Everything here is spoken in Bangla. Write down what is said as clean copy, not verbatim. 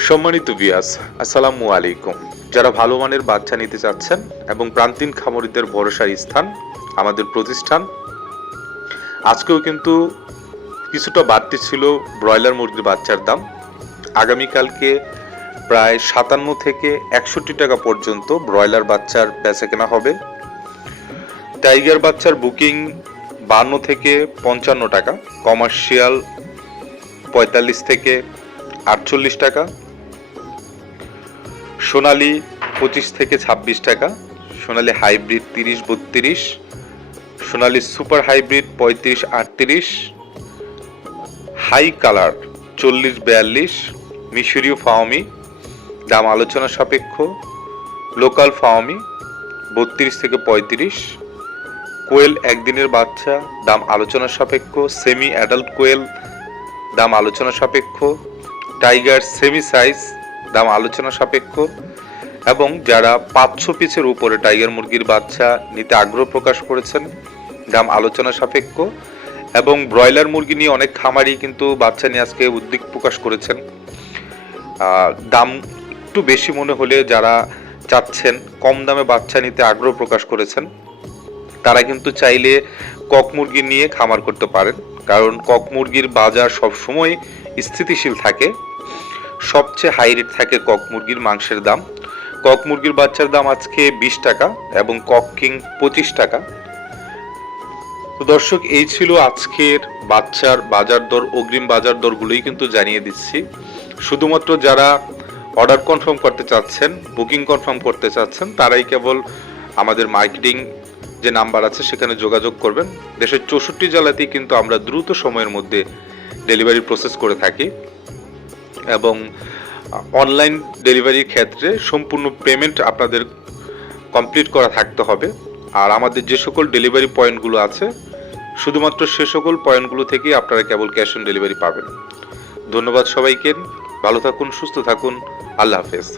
সম্মানিত ভিউয়ার্স, আসসালামু আলাইকুম। যারা ভালো মানের বাচ্চা নিতে চাচ্ছেন এবং প্রান্তিক খামারিদের ভরসার স্থান আমাদের প্রতিষ্ঠান। আজকেও কিন্তু কিছুটা বাড়তি ছিল ব্রয়লার মুরগির বাচ্চার দাম। আগামীকালকে প্রায় ৫৭ থেকে ৬১ টাকা পর্যন্ত ব্রয়লার বাচ্চার বেচাকেনা হবে। টাইগার বাচ্চার বুকিং ৫২ থেকে ৫৫ টাকা, কমার্শিয়াল ৪৫ থেকে ৪৮ টাকা, সোনালী ২৫ থেকে ২৬ টাকা, সোনালী হাইব্রিড ৩০-৩২, সোনালী সুপার হাইব্রিড ৩৫-৩৮, হাই কালার ৪০-৪২, মিশরীয় ফাওমি দাম আলোচনা সাপেক্ষ, লোকাল ফাওমি ৩২ থেকে ৩৫, কোয়েল একদিনের বাচ্চা দাম আলোচনা সাপেক্ষ, সেমি অ্যাডাল্ট কোয়েল দাম আলোচনা সাপেক্ষ, টাইগার সেমি সাইজ দাম আলোচনা সাপেক্ষ, এবং যারা ৫০০ পিসের উপরে টাইগার মুরগির বাচ্চা নিতে আগ্রহ প্রকাশ করেছেন দাম আলোচনা সাপেক্ষ। এবং ব্রয়লার মুরগি নিয়ে অনেক খামারি কিন্তু বাচ্চা নিয়ে আজকে উদ্বেগ প্রকাশ করেছেন। দাম একটু বেশি মনে হলে যারা চাচ্ছেন কম দামে বাচ্চা নিতে আগ্রহ প্রকাশ করেছেন তারা কিন্তু চাইলে কক মুরগি নিয়ে খামার করতে পারেন, কারণ কক মুরগির বাজার সবসময় স্থিতিশীল থাকে। সবচেয়ে হাই রেট থাকে কক মুরগির মাংসের দাম। কক মুরগির বাচ্চার দাম আজকে ২০ টাকা এবং কক কিং ২৫ টাকা। তো দর্শক, এই ছিল আজকের বাচ্চার বাজার দর। অগ্রিম বাজার দরগুলোই কিন্তু জানিয়ে দিচ্ছি। শুধুমাত্র যারা অর্ডার কনফার্ম করতে চাচ্ছেন, বুকিং কনফার্ম করতে চাচ্ছেন, তারাই কেবল আমাদের মার্কেটিং যে নাম্বার আছে সেখানে যোগাযোগ করবেন। দেশের ৬৪ জেলাতেই কিন্তু আমরা দ্রুত সময়ের মধ্যে ডেলিভারি প্রসেস করে থাকি এবং অনলাইন ডেলিভারির ক্ষেত্রে সম্পূর্ণ পেমেন্ট আপনাদের কমপ্লিট করা থাকতে হবে। আর আমাদের যে সকল ডেলিভারি পয়েন্টগুলো আছে শুধুমাত্র সে সকল পয়েন্টগুলো থেকেই আপনারা কেবল ক্যাশ অন ডেলিভারি পাবেন। ধন্যবাদ সবাইকে। ভালো থাকুন, সুস্থ থাকুন। আল্লাহ হাফেজ।